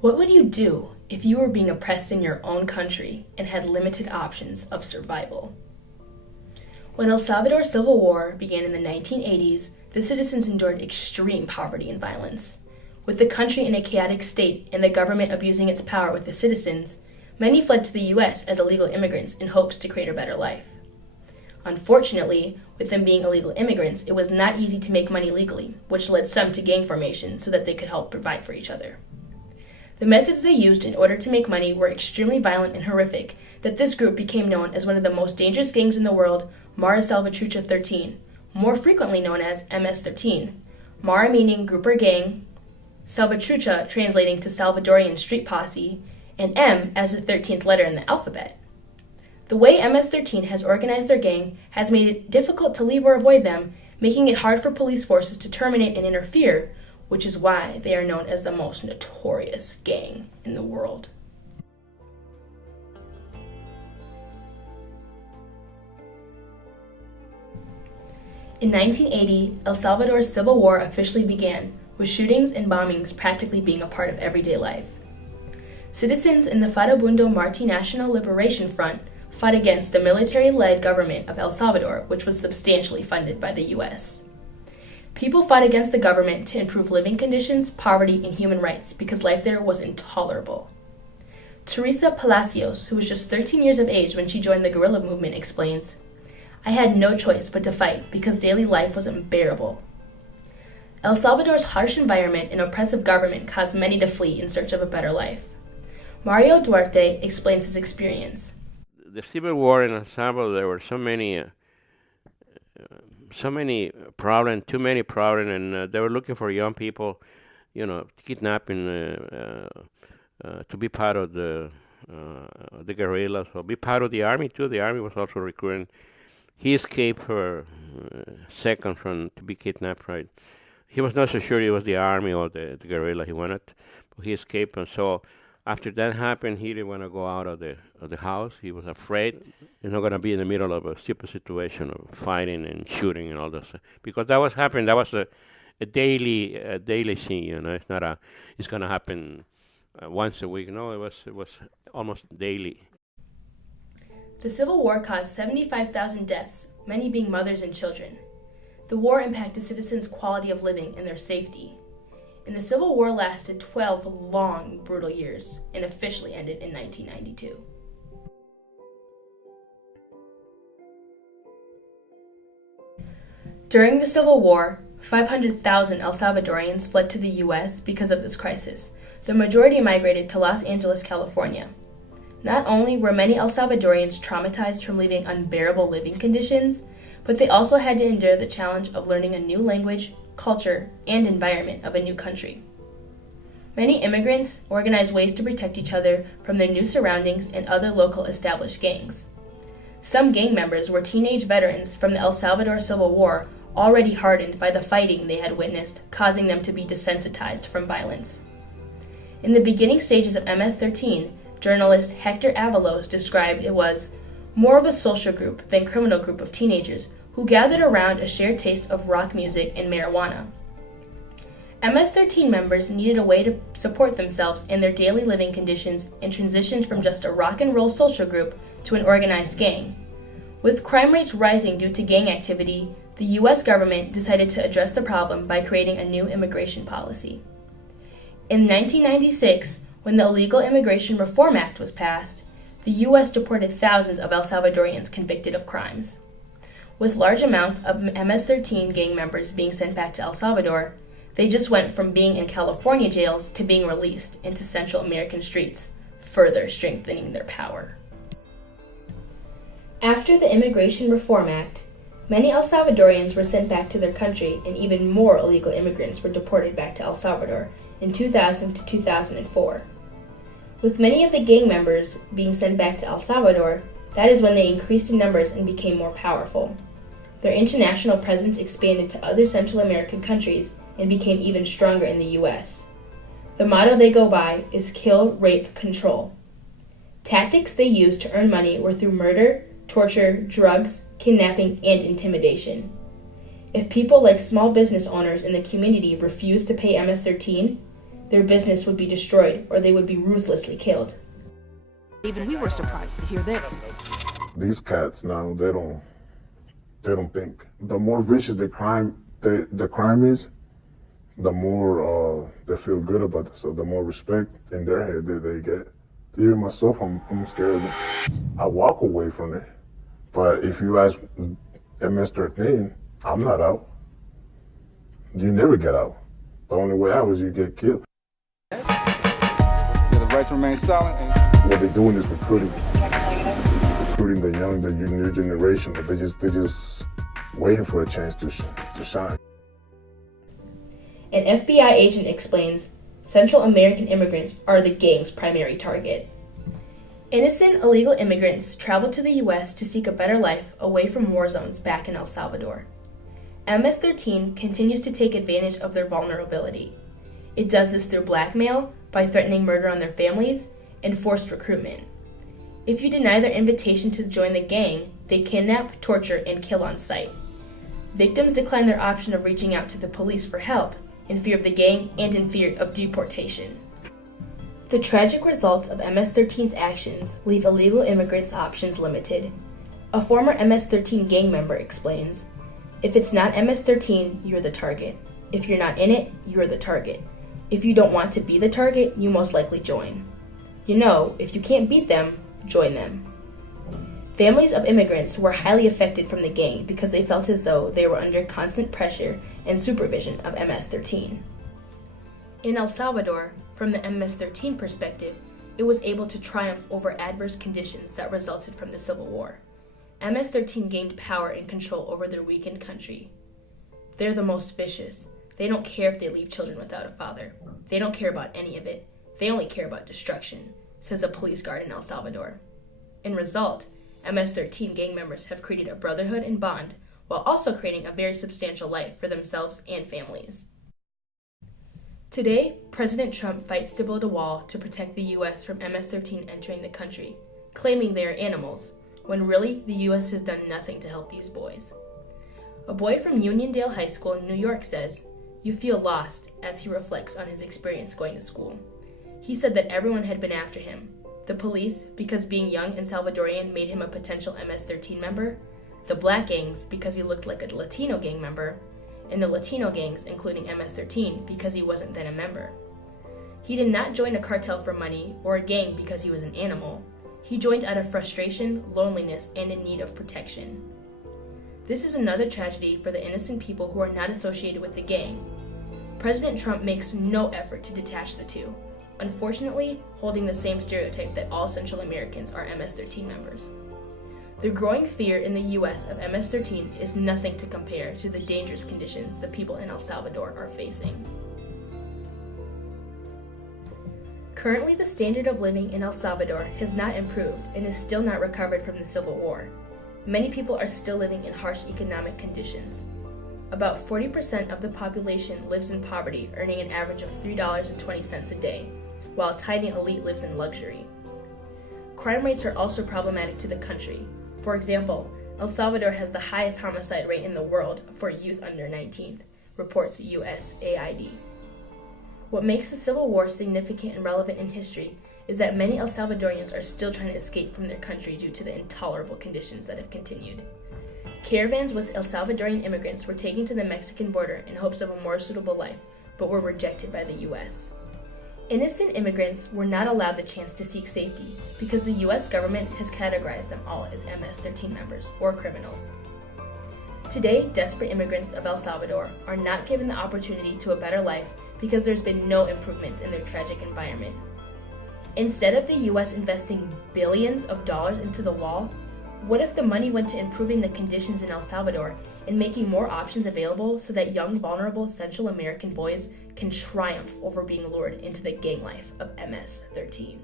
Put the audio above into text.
What would you do if you were being oppressed in your own country and had limited options of survival? When El Salvador's civil war began in the 1980s, the citizens endured extreme poverty and violence. With the country in a chaotic state and the government abusing its power with the citizens, many fled to the U.S. as illegal immigrants in hopes to create a better life. Unfortunately, with them being illegal immigrants, it was not easy to make money legally, which led some to gang formation so that they could help provide for each other. The methods they used in order to make money were extremely violent and horrific, that this group became known as one of the most dangerous gangs in the world, Mara Salvatrucha 13, more frequently known as MS-13, Mara meaning group or gang, Salvatrucha translating to Salvadorian street posse, and M as the 13th letter in the alphabet. The way MS-13 has organized their gang has made it difficult to leave or avoid them, making it hard for police forces to terminate and interfere, which is why they are known as the most notorious gang in the world. In 1980, El Salvador's civil war officially began, with shootings and bombings practically being a part of everyday life. Citizens in the Farabundo Martí National Liberation Front fought against the military-led government of El Salvador, which was substantially funded by the U.S. People fought against the government to improve living conditions, poverty, and human rights because life there was intolerable. Teresa Palacios, who was just 13 years of age when she joined the guerrilla movement, explains, "I had no choice but to fight because daily life was unbearable." El Salvador's harsh environment and oppressive government caused many to flee in search of a better life. Mario Duarte explains his experience. The civil war in El Salvador, there were so many problems, too many problems, and they were looking for young people, kidnapping to be part of the guerrillas or be part of the army too. The army was also recruiting. He escaped for seconds from to be kidnapped. Right, he was not so sure it was the army or the guerrilla he wanted, but he escaped, and so. After that happened, he didn't want to go out of the house. He was afraid he's not going to be in the middle of a stupid situation of fighting and shooting and all this. Because that was happening. That was a daily scene. It's going to happen once a week. No, it was almost daily. The Civil War caused 75,000 deaths, many being mothers and children. The war impacted citizens' quality of living and their safety. And the Civil War lasted 12 long, brutal years and officially ended in 1992. During the Civil War, 500,000 El Salvadorians fled to the U.S. because of this crisis. The majority migrated to Los Angeles, California. Not only were many El Salvadorians traumatized from living unbearable living conditions, but they also had to endure the challenge of learning a new language, culture, and environment of a new country. Many immigrants organized ways to protect each other from their new surroundings and other local established gangs. Some gang members were teenage veterans from the El Salvador Civil War, already hardened by the fighting they had witnessed, causing them to be desensitized from violence. In the beginning stages of MS-13, journalist Hector Avalos described it was more of a social group than criminal group of teenagers who gathered around a shared taste of rock music and marijuana. MS-13 members needed a way to support themselves in their daily living conditions and transitioned from just a rock and roll social group to an organized gang. With crime rates rising due to gang activity, the U.S. government decided to address the problem by creating a new immigration policy. In 1996, when the Illegal Immigration Reform Act was passed, the U.S. deported thousands of El Salvadorians convicted of crimes. With large amounts of MS-13 gang members being sent back to El Salvador, they just went from being in California jails to being released into Central American streets, further strengthening their power. After the Immigration Reform Act, many El Salvadorians were sent back to their country, and even more illegal immigrants were deported back to El Salvador in 2000 to 2004. With many of the gang members being sent back to El Salvador, that is when they increased in numbers and became more powerful. Their international presence expanded to other Central American countries and became even stronger in the U.S. The motto they go by is kill, rape, control. Tactics they used to earn money were through murder, torture, drugs, kidnapping, and intimidation. If people like small business owners in the community refused to pay MS-13, Their business would be destroyed or they would be ruthlessly killed. Even we were surprised to hear this. These cats now, they don't think. The more vicious the crime is, the more they feel good about it. So the more respect in their head that they get. Even myself, I'm scared of it. I walk away from it. But if you ask MS-13, I'm not out. You never get out. The only way out is you get killed. You have the right to remain silent. What they're doing is recruiting the new generation. But they're just waiting for a chance to shine. An FBI agent explains, Central American immigrants are the gang's primary target. Innocent illegal immigrants travel to the U.S. to seek a better life away from war zones back in El Salvador. MS-13 continues to take advantage of their vulnerability. It does this through blackmail, by threatening murder on their families, and forced recruitment. If you deny their invitation to join the gang, they kidnap, torture, and kill on sight. Victims decline their option of reaching out to the police for help, in fear of the gang and in fear of deportation. The tragic results of MS-13's actions leave illegal immigrants' options limited. A former MS-13 gang member explains, if it's not MS-13, you're the target. If you're not in it, you're the target. If you don't want to be the target, you most likely join. You know, if you can't beat them, join them. Families of immigrants were highly affected from the gang because they felt as though they were under constant pressure and supervision of MS-13. In El Salvador, from the MS-13 perspective, it was able to triumph over adverse conditions that resulted from the Civil War. MS-13 gained power and control over their weakened country. They're the most vicious. They don't care if they leave children without a father. They don't care about any of it. They only care about destruction, says a police guard in El Salvador. In result, MS-13 gang members have created a brotherhood and bond while also creating a very substantial life for themselves and families. Today, President Trump fights to build a wall to protect the U.S. from MS-13 entering the country, claiming they are animals, when really the U.S. has done nothing to help these boys. A boy from Uniondale High School in New York says, "You feel lost," as he reflects on his experience going to school. He said that everyone had been after him. The police, because being young and Salvadorian made him a potential MS-13 member, the black gangs, because he looked like a Latino gang member, and the Latino gangs, including MS-13, because he wasn't then a member. He did not join a cartel for money or a gang because he was an animal. He joined out of frustration, loneliness, and in need of protection. This is another tragedy for the innocent people who are not associated with the gang. President Trump makes no effort to detach the two, unfortunately holding the same stereotype that all Central Americans are MS-13 members. The growing fear in the U.S. of MS-13 is nothing to compare to the dangerous conditions the people in El Salvador are facing. Currently, the standard of living in El Salvador has not improved and is still not recovered from the Civil War. Many people are still living in harsh economic conditions. About 40% of the population lives in poverty, earning an average of $3.20 a day, while a tiny elite lives in luxury. Crime rates are also problematic to the country. For example, El Salvador has the highest homicide rate in the world for youth under 19, reports USAID. What makes the Civil War significant and relevant in history is that many El Salvadorians are still trying to escape from their country due to the intolerable conditions that have continued. Caravans with El Salvadorian immigrants were taken to the Mexican border in hopes of a more suitable life, but were rejected by the U.S. Innocent immigrants were not allowed the chance to seek safety because the U.S. government has categorized them all as MS-13 members or criminals. Today, desperate immigrants of El Salvador are not given the opportunity to a better life because there's been no improvements in their tragic environment. Instead of the U.S. investing billions of dollars into the wall, what if the money went to improving the conditions in El Salvador and making more options available so that young, vulnerable Central American boys can triumph over being lured into the gang life of MS-13?